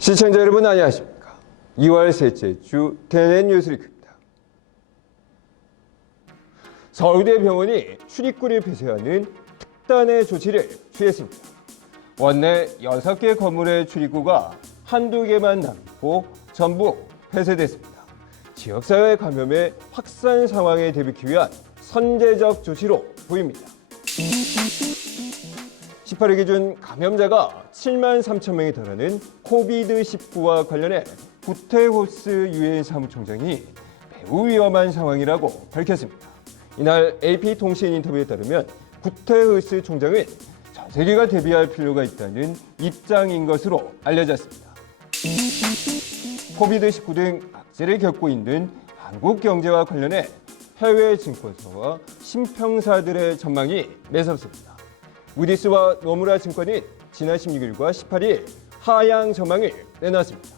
시청자 여러분 안녕하십니까. 2월 셋째 주 TNN 뉴스리크입니다. 서울대병원이 출입구를 폐쇄하는 특단의 조치를 취했습니다. 원내 6개 건물의 출입구가 한두 개만 남고 전부 폐쇄됐습니다. 지역사회 감염의 확산 상황에 대비하기 위한 선제적 조치로 보입니다. 18일 기준 감염자가 7만 3천 명에 달하는 코비드19와 관련해 구테호스 유엔 사무총장이 매우 위험한 상황이라고 밝혔습니다. 이날 AP통신 인터뷰에 따르면 구테호스 총장은 전 세계가 대비할 필요가 있다는 입장인 것으로 알려졌습니다. 코비드19 등 악재를 겪고 있는 한국 경제와 관련해 해외 증권사와 신평사들의 전망이 매섭습니다. 무디스와 노무라 증권은 지난 16일과 18일 하향 전망을 내놨습니다.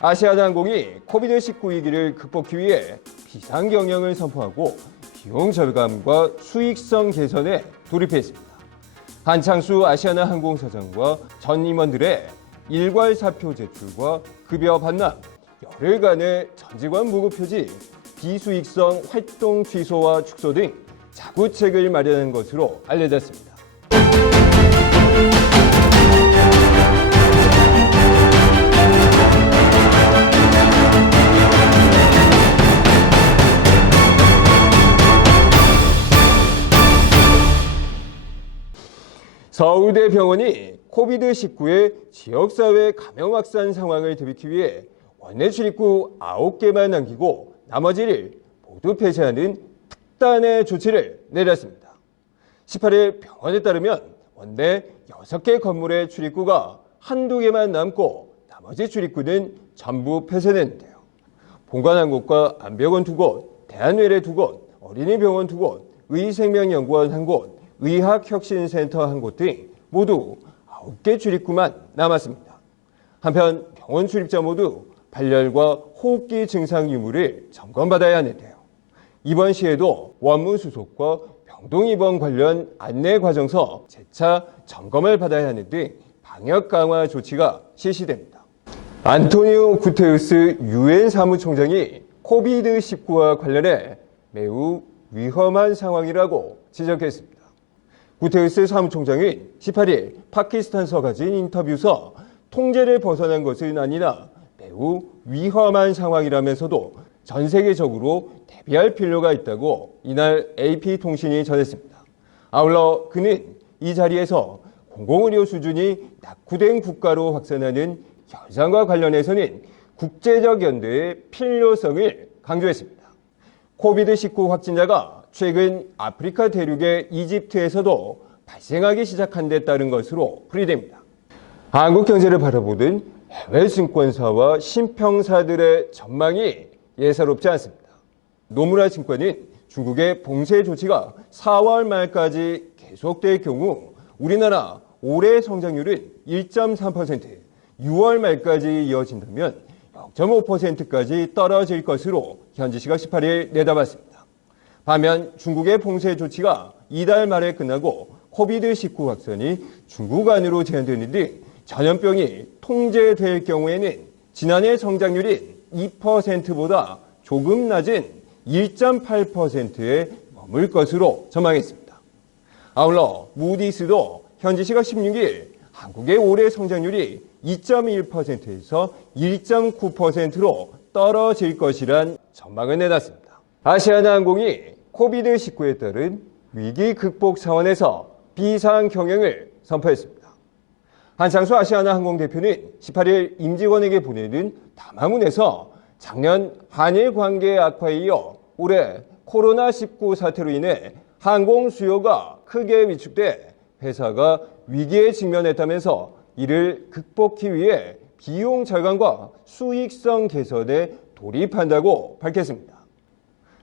아시아나항공이 코비드19 위기를 극복하기 위해 비상경영을 선포하고 비용 절감과 수익성 개선에 돌입했습니다. 한창수 아시아나항공 사장과 전 임원들의 일괄 사표 제출과 급여 반납, 열흘간의 전 직원 무급 표지, 비수익성 활동 취소와 축소 등 자구책을 마련한 것으로 알려졌습니다. 서울대병원이 코비드19의 지역사회 감염 확산 상황을 대비하기 위해 원내 출입구 9개만 남기고 나머지를 모두 폐쇄하는 특단의 조치를 내렸습니다. 18일 병원에 따르면 원내 6개 건물의 출입구가 한두 개만 남고 나머지 출입구는 전부 폐쇄됐는데요. 본관 1곳과 안병원 2곳, 대한외래 2곳, 어린이병원 2곳, 의생명연구원 1곳, 의학혁신센터 1곳 등 모두 9개 출입구만 남았습니다. 한편 병원 출입자 모두 발열과 호흡기 증상 유무를 점검받아야 하는데요. 이번 시에도 원무 수속과 병동 입원 관련 안내 과정서 재차 점검을 받아야 하는 등 방역 강화 조치가 실시됩니다. 안토니오 구테우스 유엔 사무총장이 코비드19와 관련해 매우 위험한 상황이라고 지적했습니다. 구테우스 사무총장은 18일 파키스탄서 가진 인터뷰에서 통제를 벗어난 것은 아니나 매우 위험한 상황이라면서도 전 세계적으로 대비할 필요가 있다고 이날 AP통신이 전했습니다. 아울러 그는 이 자리에서 공공의료 수준이 낙후된 국가로 확산하는 현상과 관련해서는 국제적 연대의 필요성을 강조했습니다. 코비드19 확진자가 최근 아프리카 대륙의 이집트에서도 발생하기 시작한 데 따른 것으로 풀이됩니다. 한국 경제를 바라보는 해외 증권사와 신평사들의 전망이 예사롭지 않습니다. 노무라 증권은 중국의 봉쇄 조치가 4월 말까지 계속될 경우 우리나라 올해 성장률은 1.3%, 6월 말까지 이어진다면 0.5%까지 떨어질 것으로 현지 시각 18일 내다봤습니다. 반면 중국의 봉쇄 조치가 이달 말에 끝나고 코비드19 확산이 중국 안으로 제한되는 등 전염병이 통제될 경우에는 지난해 성장률인 2%보다 조금 낮은 1.8%에 머물 것으로 전망했습니다. 아울러 무디스도 현지 시각 16일 한국의 올해 성장률이 2.1%에서 1.9%로 떨어질 것이란 전망을 내놨습니다. 아시아나항공이 코비드19에 따른 위기 극복 차원에서 비상 경영을 선포했습니다. 한창수 아시아나항공 대표는 18일 임직원에게 보내는 담화문에서 작년 한일 관계 악화에 이어 올해 코로나19 사태로 인해 항공 수요가 크게 위축돼 회사가 위기에 직면했다면서 이를 극복하기 위해 비용 절감과 수익성 개선에 돌입한다고 밝혔습니다.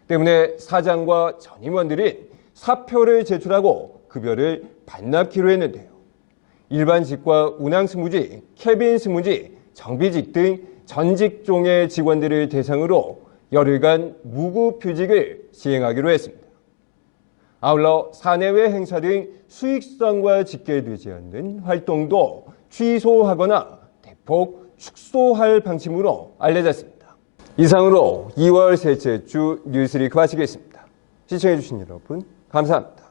때문에 사장과 전임원들은 사표를 제출하고 급여를 반납키로 했는데요. 일반직과 운항스무직, 캐빈스무직, 정비직 등 전직종의 직원들을 대상으로 열흘간 무급휴직을 시행하기로 했습니다. 아울러 사내외 행사 등 수익성과 직결되지 않는 활동도 취소하거나 대폭 축소할 방침으로 알려져 있습니다. 이상으로 2월 셋째 주 뉴스리그 마치겠습니다. 시청해주신 여러분 감사합니다.